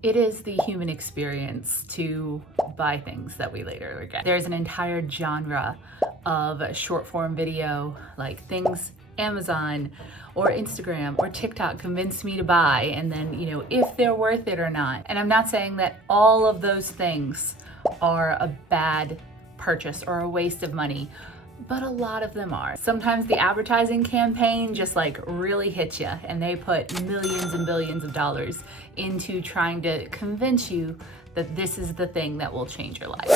It is the human experience to buy things that we later regret. There's an entire genre of short form video, like things Amazon or Instagram or TikTok convinced me to buy, and then, if they're worth it or not. And I'm not saying that all of those things are a bad purchase or a waste of money, but a lot of them are. Sometimes the advertising campaign just really hits you, and they put millions and billions of dollars into trying to convince you that this is the thing that will change your life.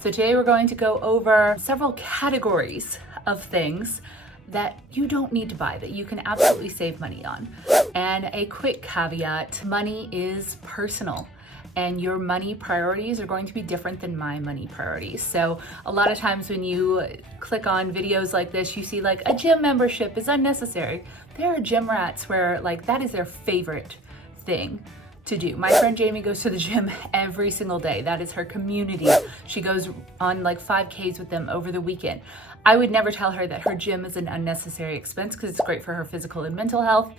So today we're going to go over several categories of things that you don't need to buy, that you can absolutely save money on. And a quick caveat, money is personal. And your money priorities are going to be different than my money priorities. So a lot of times when you click on videos like this, you see a gym membership is unnecessary. There are gym rats where that is their favorite thing to do. My friend Jamie goes to the gym every single day. That is her community. She goes on 5Ks with them over the weekend. I would never tell her that her gym is an unnecessary expense because it's great for her physical and mental health,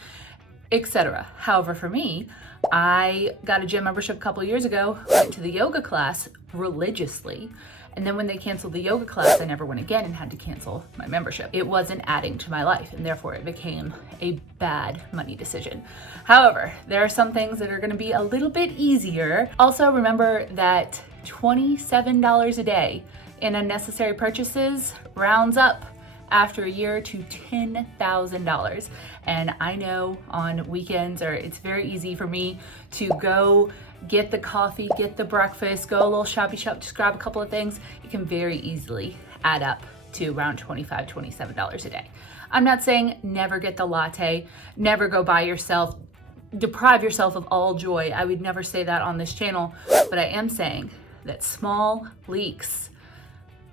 etc. However, for me, I got a gym membership a couple of years ago, went to the yoga class religiously, and then when they canceled the yoga class, I never went again and had to cancel my membership. It wasn't adding to my life, and therefore it became a bad money decision. However, there are some things that are gonna be a little bit easier. Also, remember that $27 a day in unnecessary purchases rounds up after a year to $10,000. And I know on weekends, it's very easy for me to go get the coffee, get the breakfast, go a little shoppy shop, just grab a couple of things. It can very easily add up to around $25, $27 a day. I'm not saying never get the latte, never go buy yourself, deprive yourself of all joy. I would never say that on this channel, but I am saying that small leaks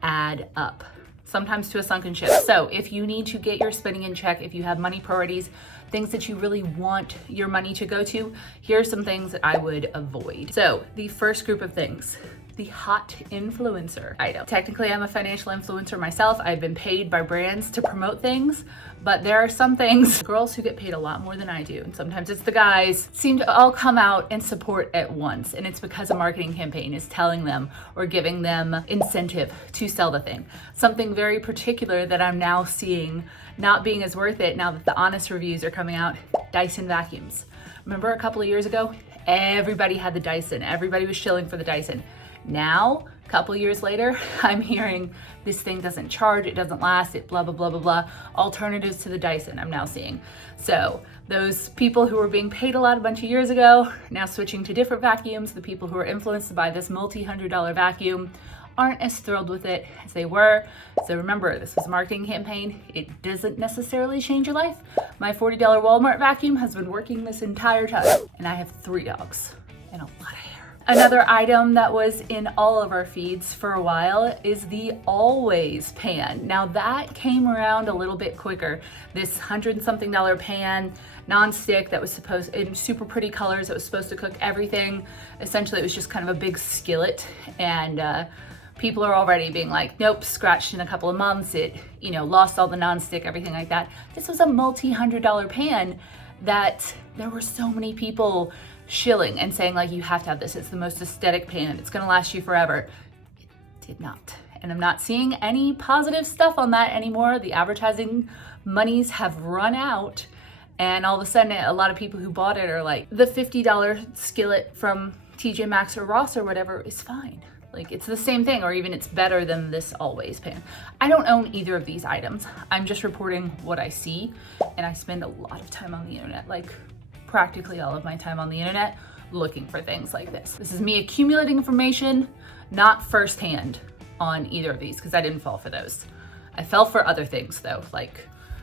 add up, sometimes to a sunken ship. So if you need to get your spending in check, if you have money priorities, things that you really want your money to go to, here are some things that I would avoid. So the first group of things, the hot influencer item. Technically, I'm a financial influencer myself. I've been paid by brands to promote things, but there are some things, girls who get paid a lot more than I do, and sometimes it's the guys, seem to all come out and support at once. And it's because a marketing campaign is telling them or giving them incentive to sell the thing. Something very particular that I'm now seeing not being as worth it now that the honest reviews are coming out, Dyson vacuums. Remember a couple of years ago, everybody had the Dyson. Everybody was shilling for the Dyson. Now, a couple years later, I'm hearing this thing doesn't charge, it doesn't last, it blah, blah, blah, blah, blah. Alternatives to the Dyson, I'm now seeing. So those people who were being paid a lot a bunch of years ago, now switching to different vacuums. The people who are influenced by this multi-$100 vacuum aren't as thrilled with it as they were. So remember, this was a marketing campaign. It doesn't necessarily change your life. My $40 Walmart vacuum has been working this entire time, and I have 3 dogs and a lot of hair. Another item that was in all of our feeds for a while is the Always pan. Now that came around a little bit quicker. This $100-something pan, non-stick, that was supposed, in super pretty colors, that was supposed to cook everything. Essentially, it was just kind of a big skillet, and people are already being like, nope, scratched in a couple of months. It, lost all the non-stick, everything like that. This was a multi-$100 pan that there were so many people shilling and saying you have to have this. It's the most aesthetic pan. It's gonna last you forever. It did not. And I'm not seeing any positive stuff on that anymore. The advertising monies have run out. And all of a sudden, a lot of people who bought it are like, the $50 skillet from TJ Maxx or Ross or whatever is fine. It's the same thing, or even it's better than this Always pan. I don't own either of these items. I'm just reporting what I see, and I spend a lot of time on the internet, practically all of my time on the internet, looking for things like this. This is me accumulating information, not firsthand on either of these, because I didn't fall for those. I fell for other things though,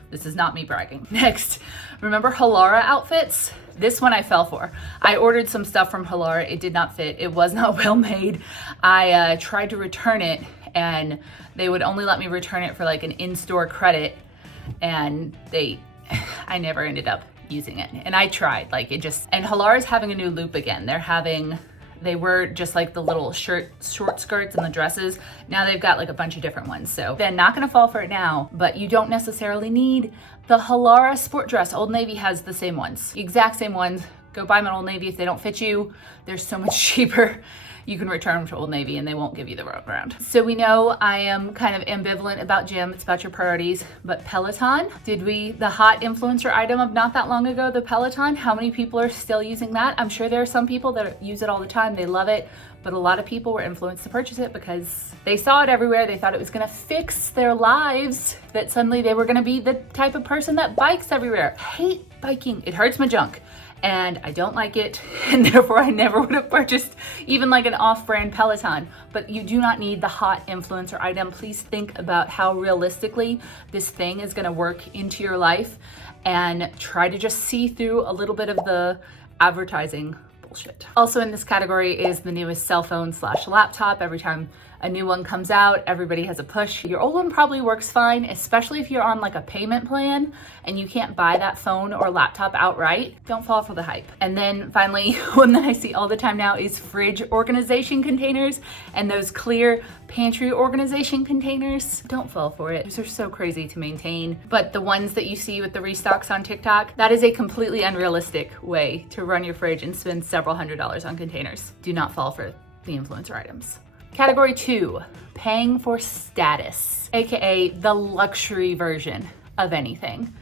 this is not me bragging. Next, remember Halara outfits? This one I fell for. I ordered some stuff from Halara. It did not fit. It was not well made. I tried to return it, and they would only let me return it for an in-store credit, and I never ended up using it. And I tried, and Halara's having a new loop again. They're having They were just like the little short skirts and the dresses. Now they've got like a bunch of different ones. So they're not gonna fall for it now, but you don't necessarily need the Halara sport dress. Old Navy has the same ones, the exact same ones. Go buy them at Old Navy. If they don't fit you, they're so much cheaper. You can return them to Old Navy and they won't give you the runaround. So we know I am kind of ambivalent about gym. It's about your priorities. But Peloton, the hot influencer item of not that long ago, the Peloton, how many people are still using that? I'm sure there are some people that use it all the time. They love it. But a lot of people were influenced to purchase it because they saw it everywhere. They thought it was gonna fix their lives, that suddenly they were gonna be the type of person that bikes everywhere. I hate biking. It hurts my junk. And I don't like it, and therefore I never would have purchased even like an off-brand Peloton. But you do not need the hot influencer item. Please think about how realistically this thing is gonna work into your life and try to just see through a little bit of the advertising bullshit. Also in this category is the newest cell phone / laptop. Every time a new one comes out, everybody has a push. Your old one probably works fine, especially if you're on like a payment plan and you can't buy that phone or laptop outright. Don't fall for the hype. And then finally, one that I see all the time now is fridge organization containers and those clear pantry organization containers. Don't fall for it. Those are so crazy to maintain. But the ones that you see with the restocks on TikTok, that is a completely unrealistic way to run your fridge and spend several $100s on containers. Do not fall for the influencer items. Category 2, paying for status, aka the luxury version of anything.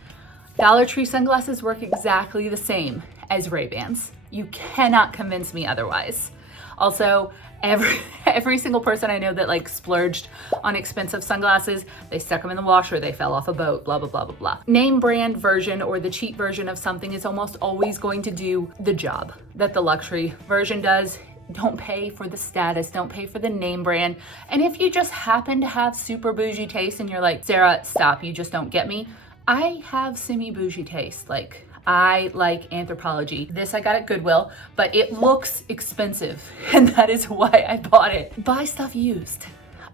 Dollar Tree sunglasses work exactly the same as Ray-Bans. You cannot convince me otherwise. Also, every single person I know that like splurged on expensive sunglasses, they stuck them in the washer, they fell off a boat, blah, blah, blah, blah, blah. Name brand version or the cheap version of something is almost always going to do the job that the luxury version does. Don't pay for the status, don't pay for the name brand. And if you just happen to have super bougie taste and you're like, Sarah, stop, you just don't get me. I have semi-bougie taste. Like, I like Anthropologie. This I got at Goodwill, but it looks expensive and that is why I bought it. Buy stuff used.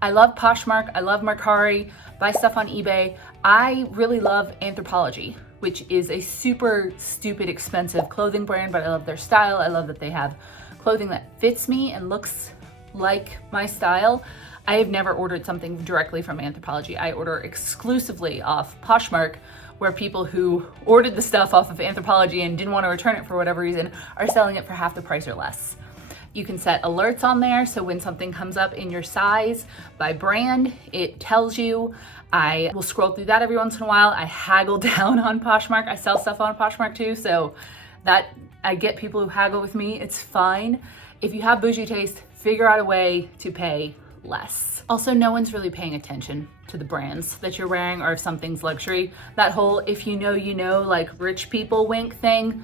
I love Poshmark, I love Mercari, buy stuff on eBay. I really love Anthropologie, which is a super stupid expensive clothing brand, but I love their style. I love that they have clothing that fits me and looks like my style. I have never ordered something directly from Anthropologie. I order exclusively off Poshmark, where people who ordered the stuff off of Anthropologie and didn't want to return it for whatever reason are selling it for half the price or less. You can set alerts on there, so when something comes up in your size by brand, it tells you. I will scroll through that every once in a while. I haggle down on Poshmark. I sell stuff on Poshmark too, so that I get people who haggle with me. It's fine. If you have bougie taste, figure out a way to pay less. Also, no one's really paying attention to the brands that you're wearing or if something's luxury. That whole if you know, like rich people wink thing,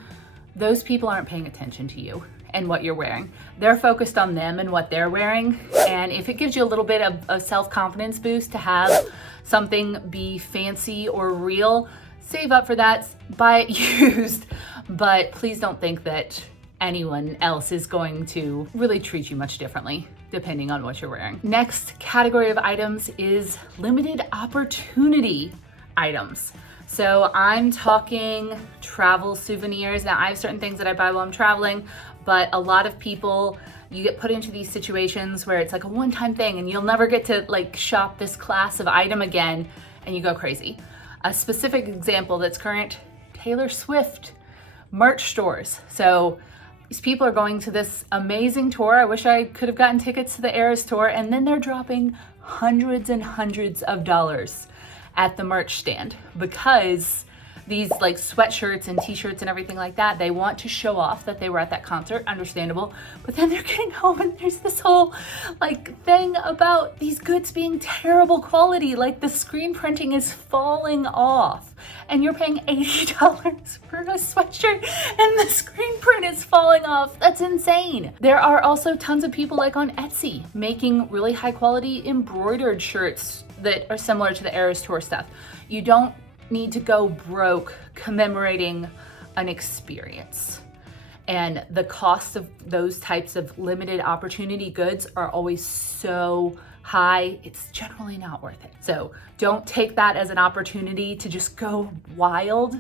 those people aren't paying attention to you and what you're wearing. They're focused on them and what they're wearing. And if it gives you a little bit of a self-confidence boost to have something be fancy or real, save up for that, buy it used. But please don't think that anyone else is going to really treat you much differently depending on what you're wearing. Next category of items is limited opportunity items. So I'm talking travel souvenirs. Now I have certain things that I buy while I'm traveling, but a lot of people, you get put into these situations where it's like a one-time thing and you'll never get to like shop this class of item again and you go crazy. A specific example that's current, Taylor Swift merch stores. So these people are going to this amazing tour. I wish I could have gotten tickets to the Eras tour, and then they're dropping hundreds and hundreds of dollars at the merch stand because these like sweatshirts and t-shirts and everything like that, they want to show off that they were at that concert, understandable, but then they're getting home and there's this whole like thing about these goods being terrible quality, like the screen printing is falling off and you're paying $80 for a sweatshirt and the screen print is falling off. That's insane. There are also tons of people like on Etsy making really high quality embroidered shirts that are similar to the Eras Tour stuff. You don't need to go broke commemorating an experience. And the cost of those types of limited opportunity goods are always so high, it's generally not worth it. So don't take that as an opportunity to just go wild.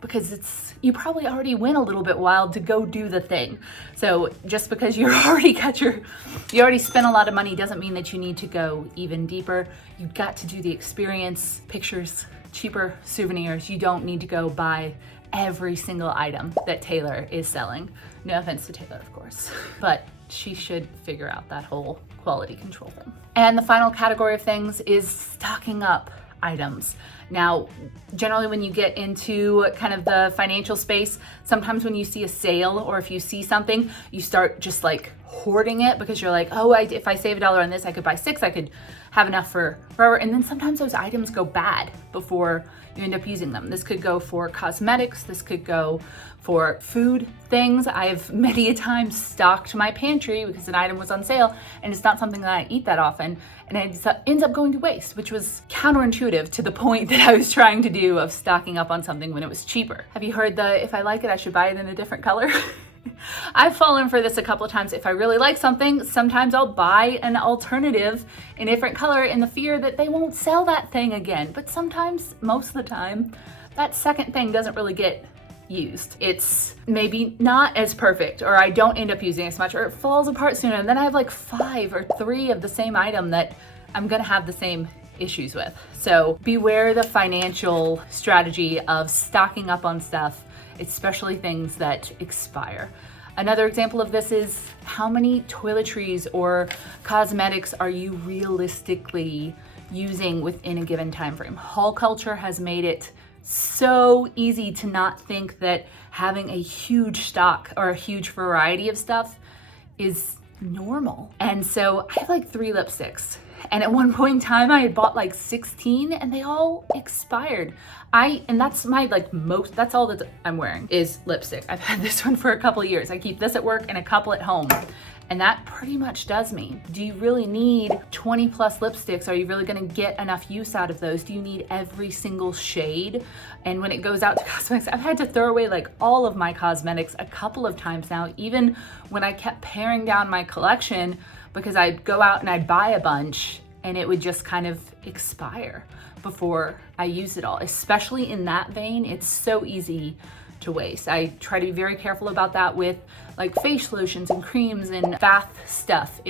because you probably already went a little bit wild to go do the thing. So just because you already spent a lot of money doesn't mean that you need to go even deeper. You got to do the experience, pictures, cheaper souvenirs. You don't need to go buy every single item that Taylor is selling. No offense to Taylor, of course, but she should figure out that whole quality control thing. And the final category of things is stocking up items. Now, generally when you get into kind of the financial space, sometimes when you see a sale or if you see something, you start just like hoarding it because you're like, oh, if I save $1 on this, I could buy 6, I could have enough for forever. And then sometimes those items go bad before you end up using them. This could go for cosmetics, this could go for food things. I've many a time stocked my pantry because an item was on sale and it's not something that I eat that often, and it ends up going to waste, which was counterintuitive to the point that I was trying to do of stocking up on something when it was cheaper. Have you heard the, if I like it, I should buy it in a different color? I've fallen for this a couple of times. If I really like something, sometimes I'll buy an alternative in a different color in the fear that they won't sell that thing again. But sometimes, most of the time, that second thing doesn't really get used. It's maybe not as perfect, or I don't end up using as much, or it falls apart sooner, and then I have like 5 or 3 of the same item that I'm gonna have the same issues with. So beware the financial strategy of stocking up on stuff, especially things that expire. Another example of this is how many toiletries or cosmetics are you realistically using within a given time frame? Haul culture has made it so easy to not think that having a huge stock or a huge variety of stuff is normal. And so I have like 3 lipsticks. And at one point in time, I had bought like 16 and they all expired. And that's my that's all that I'm wearing is lipstick. I've had this one for a couple of years. I keep this at work and a couple at home. And that pretty much does me. Do you really need 20 plus lipsticks? Are you really gonna get enough use out of those? Do you need every single shade? And when it goes out to cosmetics, I've had to throw away like all of my cosmetics a couple of times now, even when I kept paring down my collection because I'd go out and I'd buy a bunch and it would just kind of expire before I use it all. Especially in that vein, it's so easy to waste. I try to be very careful about that with like face lotions and creams and bath stuff.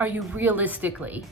Are you realistically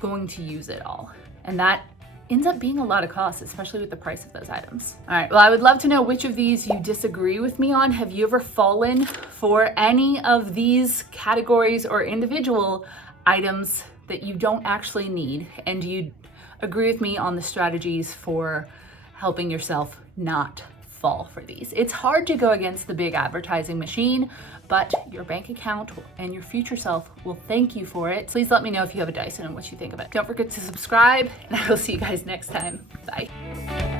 going to use it all? And that ends up being a lot of cost, especially with the price of those items. All right, well, I would love to know which of these you disagree with me on. Have you ever fallen for any of these categories or individual items that you don't actually need? And do you agree with me on the strategies for helping yourself not fall for these? It's hard to go against the big advertising machine, but your bank account and your future self will thank you for it. Please let me know if you have a Dyson and what you think of it. Don't forget to subscribe, and I will see you guys next time. Bye.